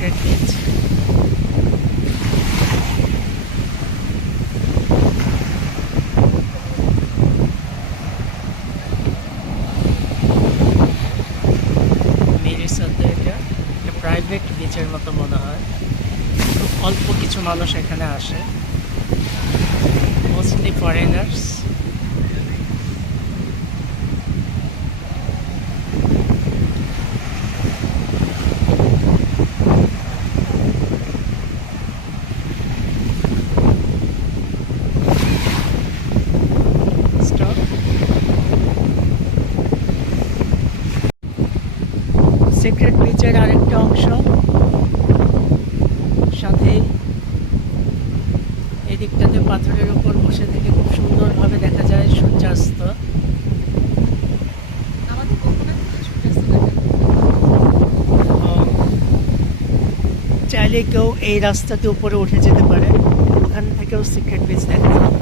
Secret beach. মেরিসাতে এটা একটা প্রাইভেট বিচের মতো মনে হয়, খুব অল্প কিছু মানুষ এখানে আসে, মোস্টলি ফরেনার্স। সিক্রেট বিচের আরেকটা অংশ, সাথে এদিকটাতে পাথরের উপর বসে থেকে খুব সুন্দরভাবে দেখা যায় সূর্যাস্ত। চাইলে কেউ এই রাস্তাতে উপরে উঠে যেতে পারে, ওখান থেকেও সিক্রেট বিচ দেখা যায়।